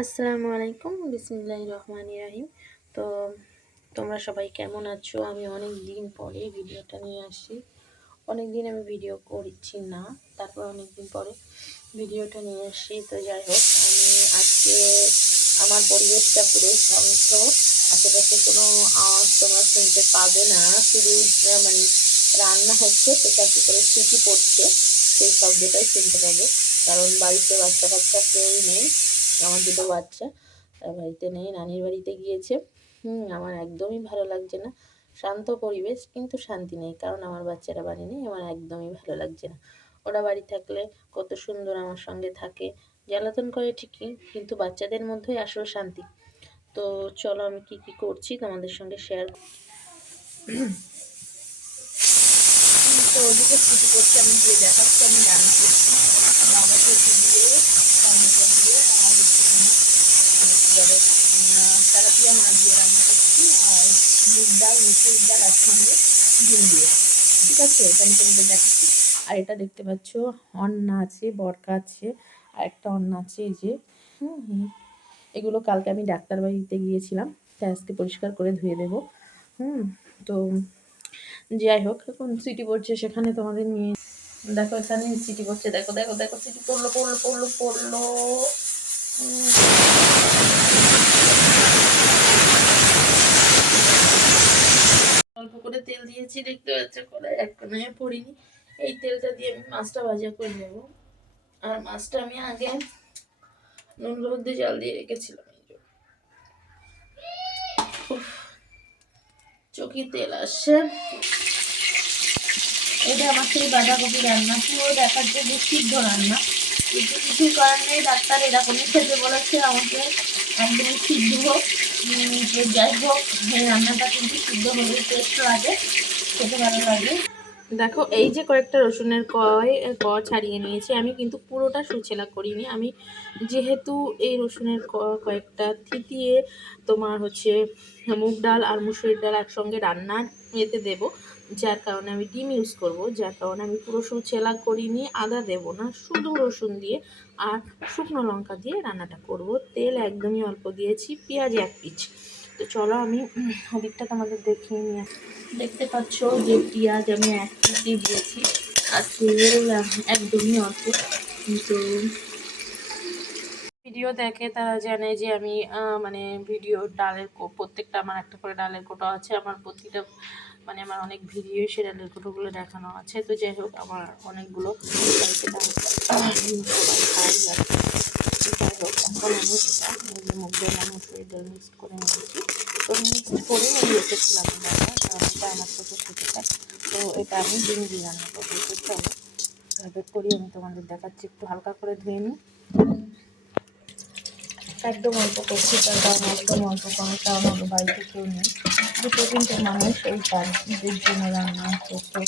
আসসালামু আলাইকুম বিসমিল্লাহ রহমান রাহিম। তো তোমরা সবাই কেমন আছো? আমি অনেক দিন পরে ভিডিওটা নিয়ে আসি অনেক দিন আমি ভিডিও করছি না, তারপর অনেক দিন পরে ভিডিওটা নিয়ে আসি তো যাই হোক, আমি আজকে আমার পরিবেশটা পুরো শান্ত, আশেপাশে কোনো আওয়াজ তোমরা শুনতে পাবে না। শুধু মানে রান্না হচ্ছে প্রেশার কুকারে সিটি পড়ছে সেই শব্দটাই শুনতে পাবে। কারণ বাড়িতে বাচ্চা কাচ্চা কেউই নেই, আমার দুটো বাচ্চা বাড়িতে নেই, নানির বাড়িতে গিয়েছে। হুম, আমার একদমই ভালো লাগছে না। শান্ত পরিবেশ, কিন্তু শান্তি নেই, কারণ আমার বাচ্চারা বাড়ি নেই, আমার একদমই ভালো লাগছে না। ওরা বাড়ি থাকলে কত সুন্দর আমার সঙ্গে থাকে, জ্বালাতন করে ঠিকই, কিন্তু বাচ্চাদের মধ্যেই আসল শান্তি। তো চলো আমি কি কি করছি তোমাদের সঙ্গে শেয়ার তো ওদিকে ছুটি করছে, আমি গিয়ে দেখাচ্ছি, আমি রান্না করছি। দিয়ে মাছ দিয়ে রান্না করছি আর ডাল ডাল ডিম দিয়ে। ঠিক আছে, এখানে তোমাদের দেখাচ্ছি। আর এটা দেখতে পাচ্ছ অন্না আছে বরকা আছে আর একটা অন্না আছে এই যে, হুম, এগুলো কালকে আমি ডাক্তার বাড়িতে গিয়েছিলাম তাই পরিষ্কার করে ধুয়ে দেবো। হুম, তো যাই হোক, এখন সিটি পড়ছে সেখানে তোমাদের নিয়ে দেখো, এখানে সিটি পড়ছে দেখো দেখো দেখো, সিটি পড়ল পড়ল পড়ল পড়ল। অল্প করে তেল দিয়েছি, দেখতে পাচ্ছ করে এক কোনায় পড়িনি। এই তেলটা দিয়ে আমি মাছটা ভাজা করে নেব। আর মাছটা আমি আগে নুন, হলুদ দিয়ে জল দিয়ে রেখেছিলাম চোখে তেল আসছে। এটা আমার সেই বাঁধাকপি রান্না, পুরো দেখার জন্য সিদ্ধ রান্না। কিন্তু কিছু কারণে ডাক্তার এরকমই খেতে বলেছে আমাকে, একদমই সিদ্ধ হোক। যাই হোক রান্নাটা কিন্তু সিদ্ধ হলে টেস্ট লাগে, খেতে ভালো লাগে। দেখো, এই যে কয়েকটা রসুনের কয় ক ছাড়িয়ে নিয়েছি, আমি কিন্তু পুরোটা সুছেলা করিনি। আমি যেহেতু এই রসুনের ক, কয়েকটা থিতিয়ে তোমার হচ্ছে মুগ ডাল আর মুসুরির ডাল একসঙ্গে রান্নার এতে দেব। যার কারণে আমি ডিম ইউজ করব, যার কারণে আমি পুরো সুছেলা করিনি আদা দেব না, শুধু রসুন দিয়ে আর শুকনো লঙ্কা দিয়ে রান্নাটা করব। তেল একদমই অল্প দিয়েছি, পেঁয়াজ এক পিচ। তো চলো আমি ওদিকটা তোমাদের দেখিয়ে নিয়ে দেখতে পাচ্ছ যে পেঁয়াজ আমি এক কেজি দিয়েছি, আর তেল একদমই অল্প। কিন্তু ভিডিও দেখে তারা জানে যে আমি মানে ভিডিও ডালের প্রত্যেকটা, আমার একটা করে ডালের কোটা আছে, আমার প্রতিটা মানে আমার অনেক ভিডিও সে ডালের দেখানো আছে তো যাই হোক আমার অনেকগুলো মুসুরি করে তো করে আমি তো এটা আমি করি আমি তোমাদের দেখাচ্ছি একটু হালকা করে ধুয়ে নিই একদম অল্প করছি তার কারণ একদম অল্প করার কারণ হলো বাড়িতে কেউ নেই। দুটো তিনটে মানুষ এই তাদের জন্য রান্না করতে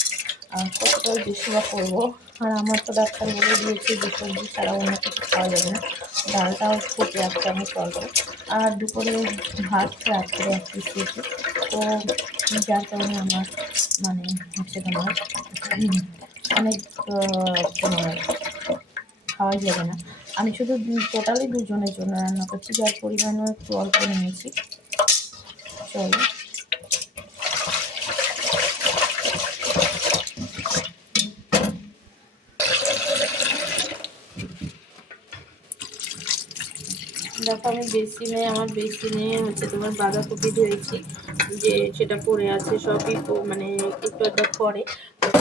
কত বেশি বা করব? আর আমার তো ডাক্তার বলে দিয়েছে যে সবজি ছাড়া অন্য কিছু খাওয়া যাবে না। ডালটাও ফুটে এক চামচ অল্প আর দুপুরে ভাত, রাত্রে এক পিস তো যার কারণে আমার মানে হচ্ছে তোমার অনেক খাওয়া যাবে না। আমি শুধু টোটালি দুজনের জন্য রান্না করছি, যার পরিমাণও একটু অল্প নিয়েছি। চলো। দেখো, আমি বেসিনে, আমার বেসিনে হচ্ছে তোমার বাঁধাকপি ধুয়েছি যে সেটা পড়ে আছে, সবই মানে একটু একটা পরে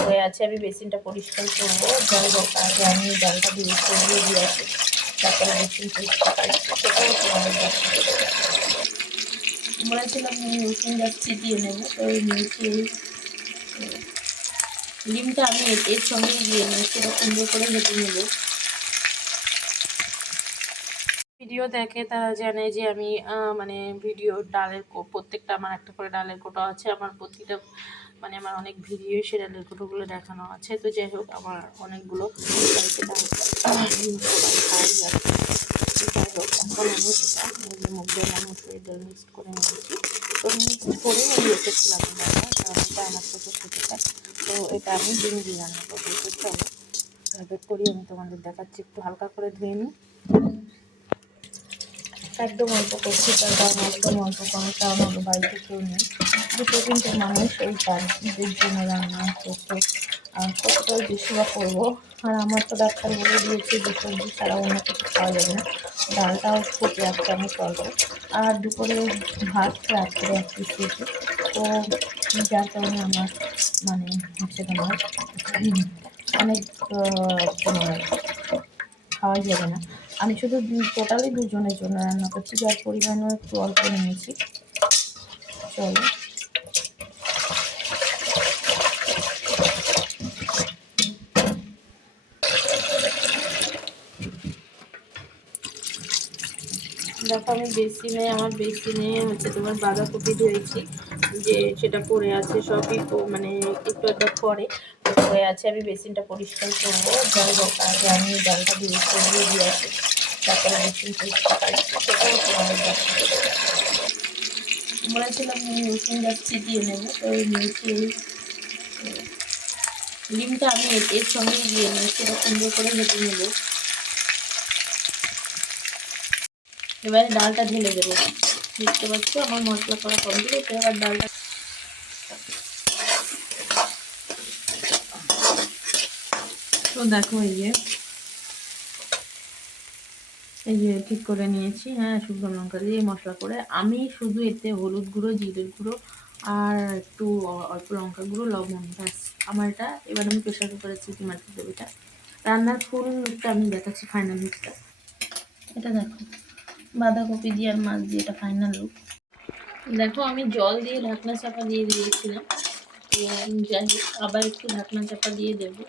হয়ে আছে। আমি বেসিনটা পরিষ্কার করব, জল আগে আমি জলটা দিয়ে দিয়ে আসি তারপরে আমি তোমাদের বলেছিলাম গাছ ছিটিয়ে নেব। তো নিয়েছি ডিমটা আমি এর সঙ্গে দিয়ে নিয়েছি সেটা সুন্দর করে হেঁটে নেব। ভিডিও দেখে তারা জানে যে আমি মানে ভিডিও ডালের প্রত্যেকটা আমার একটা করে ডালের কোটা আছে আমার প্রতিটা মানে আমার অনেক ভিডিও সে ডালের কোটোগুলো দেখানো আছে তো যাই হোক আমার অনেকগুলো মুখ করে তো করে আমি তো এটা আমি করি আমি তোমাদের দেখাচ্ছি একটু হালকা করে ধুয়ে নিই একদম অল্প করছি, তার কারণ একদম অল্প করার কারণ হলো বাড়িতে কেউ নেই। দুটো তিনটে মানুষ ওই তাদের জন্য রান্না করতে, আর কতটাই বেশি বা করব? আর আমার তো ডাক্তার বলে দিয়েছে যে সবজি ছাড়া অন্য কিছু খাওয়া যাবে না। ডালটাও খুব এক চামচ অল্প আর দুপুরে ভাত রাত্রে এক পিস তো যার কারণে আমার মানে হচ্ছে তোমার অনেক তোমার খাওয়া যাবে না। আমি শুধু টোটালি দুজনের জন্য রান্না করছি, যার পরিমাণও একটু অল্প নিয়েছি। চলো। দেখো, আমি বেসিনে, আমার বেসিনে হচ্ছে তোমার বাঁধাকপি ধুয়েছি, যে সেটা পড়ে আছে সবই মানে একটু একটু পরে পড়ে আছে। আমি বেসিনটা পরিষ্কার করব হোক, আগে আমি ডালটা দিয়ে দিয়ে আসি তারপরে ডিমটা আমি এর- সঙ্গেই দিয়ে নিয়েছি এটা সুন্দর করে হেঁটে নেব। এবারে ডালটা ঢেলে দেবো। দেখতে পাচ্ছ আমার মশলা করা কমপ্লিট এবার ডালটা তো দেখো এই যে এই যে ঠিক করে নিয়েছি হ্যাঁ শুকনো লঙ্কা দিয়ে মশলা করে। আমি শুধু এতে হলুদ গুঁড়ো, জিরের গুঁড়ো আর একটু অল্প লঙ্কা গুঁড়ো, লবণ, ব্যাস। আমার এটা, এবার আমি প্রেশার কুকারে সিটি মারতে দেবো এটা। রান্নার ফুল লুকটা আমি দেখাচ্ছি ফাইনাল লুকটা এটা দেখো, বাঁধাকপি দিয়ে আর মাছ দিয়ে এটা ফাইনাল লুক দেখো, আমি জল দিয়ে ঢাকনা চাপা দিয়ে দিয়েছিলাম। আবার একটু ঢাকনা চাপা দিয়ে দেবো।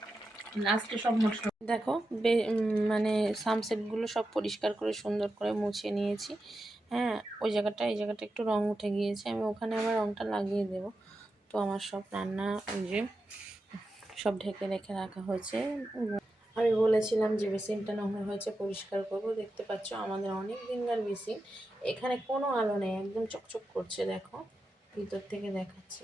লাস্টে সব দেখো মানে সামসেটগুলো সব পরিষ্কার করে, সুন্দর করে মুছে নিয়েছি। হ্যাঁ ওই জায়গাটা, এই জায়গাটা একটু রং উঠে গিয়েছে। আমি ওখানে আবার রংটা লাগিয়ে দেব। তো আমার সব রান্না, ওই যে সব ঢেকে রেখে রাখা হয়েছে। আমি বলেছিলাম যে বেসিনটা নোংরা হয়েছে, পরিষ্কার করব। দেখতে পাচ্ছ, আমাদের অনেক দিনকার বেসিন। এখানে কোনো আলো নেই, একদম চকচক করছে, দেখো। ভিতর থেকে দেখাচ্ছি।